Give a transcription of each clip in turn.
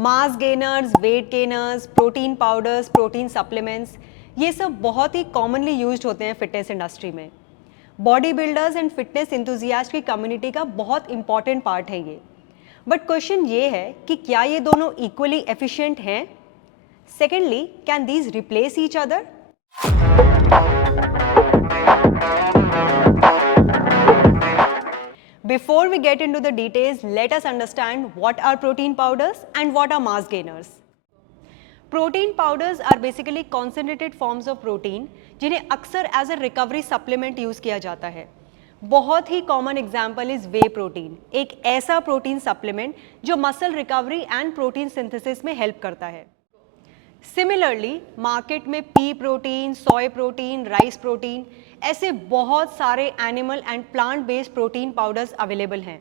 मास gainers, weight gainers, protein powders, protein supplements, ये सब बहुत ही कॉमनली यूज्ड होते हैं फिटनेस इंडस्ट्री में। Body builders and fitness enthusiast की कम्युनिटी का बहुत इंपॉर्टेंट पार्ट है ये। बट क्वेश्चन ये है कि क्या ये दोनों इक्वली एफिशिएंट हैं? Secondly, can these replace each other? Before we get into the details, let us understand what are protein powders and what are mass gainers. Protein powders are basically concentrated forms of protein जिन्हें अक्सर as a recovery supplement use किया जाता है। बहुत ही common example is whey protein, एक ऐसा protein supplement जो muscle recovery and protein synthesis में हेल्प करता है। सिमिलरली मार्केट में pea protein, soy protein, rice protein, ऐसे बहुत सारे animal and plant based protein powders available हैं।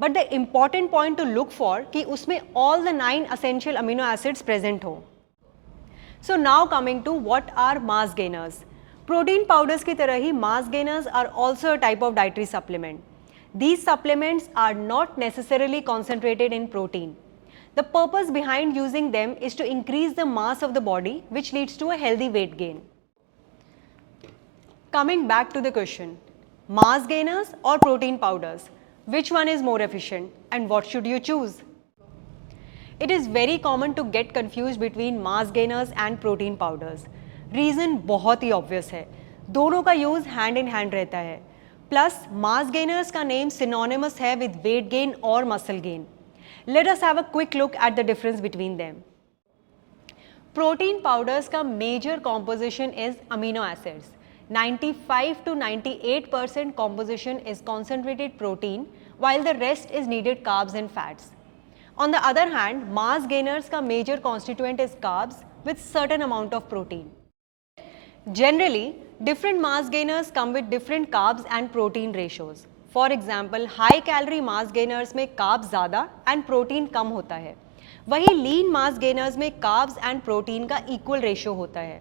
But the important point to look for कि उसमें all the 9 essential amino acids present हो। सो now coming to what are mass gainers. Protein powders की तरह ही mass gainers are also a type of dietary supplement. These supplements are not necessarily concentrated in protein. The purpose behind using them is to increase the mass of the body, which leads to a healthy weight gain. Coming back to the question, mass gainers or protein powders, which one is more efficient and what should you choose? It is very common to get confused between mass gainers and protein powders. Reason बहुत ही obvious है, दोनों का use hand in hand रहता है। Plus, mass gainers का name synonymous है with weight gain और muscle gain. Let us have a quick look at the difference between them. Protein powders का major composition is amino acids. 95 to 98% composition is concentrated protein, while the rest is needed carbs and fats. On the other hand, mass gainers का major constituent is carbs with certain amount of protein. Generally, different mass gainers come with different carbs and protein ratios. For example, high calorie mass gainers में carbs ज़्यादा and protein कम होता है, वही lean mass gainers में carbs and protein का equal ratio होता है।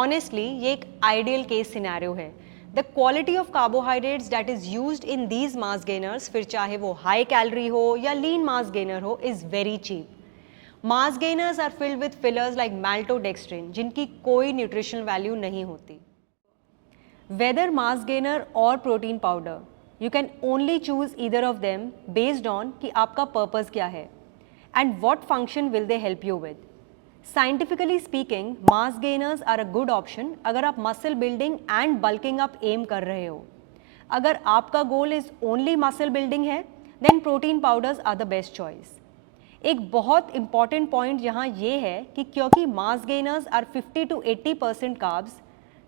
Honestly, ये एक ideal case scenario है। The quality of carbohydrates that is used in these mass gainers, फिर चाहे वो high calorie हो या lean mass gainer हो, is very cheap. Mass gainers are filled with fillers like maltodextrin, जिनकी कोई nutritional value नहीं होती। Whether mass gainer or protein powder, you can only choose either of them based on कि आपका purpose क्या है and what function will they help you with. Scientifically speaking, mass gainers are a good option अगर आप muscle building and bulking up aim कर रहे हो। अगर आपका goal is only muscle building है, then protein powders are the best choice. एक बहुत important point यहाँ ये है कि क्योंकि mass gainers are 50 to 80% carbs,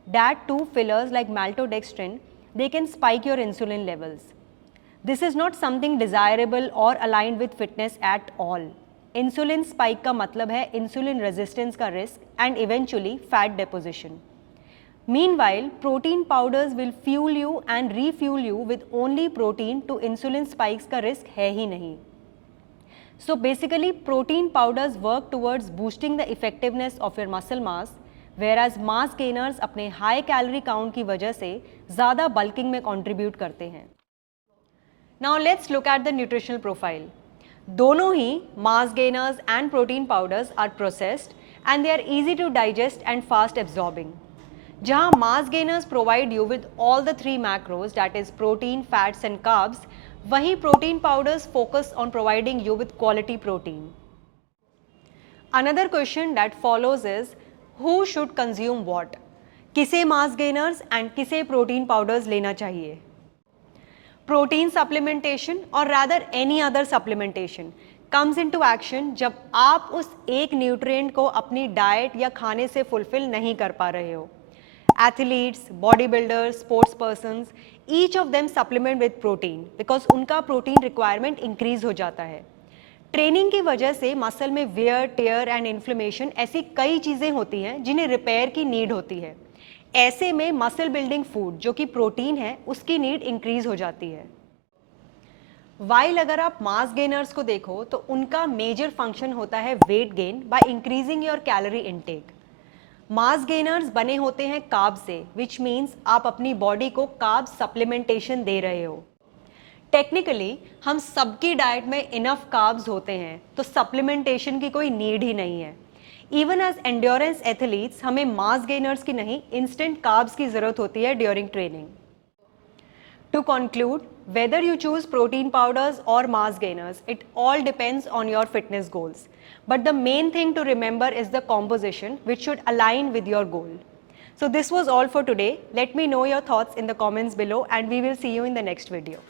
that too fillers like maltodextrin, they can spike your insulin levels. This is not something desirable or aligned with fitness at all. Insulin spike का मतलब है insulin resistance का risk and eventually fat deposition. Meanwhile, protein powders will fuel you and refuel you with only protein to insulin spikes का risk है ही नहीं. So basically, protein powders work towards boosting the effectiveness of your muscle mass, whereas mass gainers अपने high calorie count की वजह से ज़्यादा bulking में contribute करते हैं। Now let's look at the nutritional profile. दोनों ही mass gainers and protein powders are processed and they are easy to digest and fast absorbing. जहाँ mass gainers provide you with all the 3 macros, that is protein, fats and carbs, वहीं protein powders focus on providing you with quality protein. Another question that follows is, who should consume what? किसे mass gainers and किसे protein powders लेना चाहिए? Protein supplementation or rather any other supplementation comes into action जब आप उस एक nutrient को अपनी diet या खाने से fulfill नहीं कर पा रहे हो। Athletes, bodybuilders, sports persons, each of them supplement with protein because उनका protein requirement increase हो जाता है। ट्रेनिंग की वजह से मसल में वेयर, टेयर एंड इन्फ्लेमेशन ऐसी कई चीज़ें होती हैं जिन्हें रिपेयर की नीड होती है। ऐसे में मसल बिल्डिंग फूड जो कि प्रोटीन है उसकी नीड इंक्रीज हो जाती है। वाइल अगर आप मास गेनर्स को देखो तो उनका मेजर फंक्शन होता है weight gain by increasing your calorie intake. Mass gainers बने होते हैं कार्ब से, विच मीन्स आप अपनी बॉडी को कार्ब सप्लीमेंटेशन दे रहे हो। टेक्निकली हम सबकी डाइट में इनफ कार्ब्स होते हैं, तो सप्लीमेंटेशन की कोई नीड ही नहीं है। इवन एज एंड्योरेंस एथलीट्स हमें मास गेनर्स की नहीं, इंस्टेंट कार्ब्स की जरूरत होती है during training. To conclude, whether you choose protein powders or mass gainers, it all depends on your fitness goals. But the main thing to remember is the composition, which should align with your goal. So this was all for today. Let me know your thoughts in the comments below, and we will see you in the next video.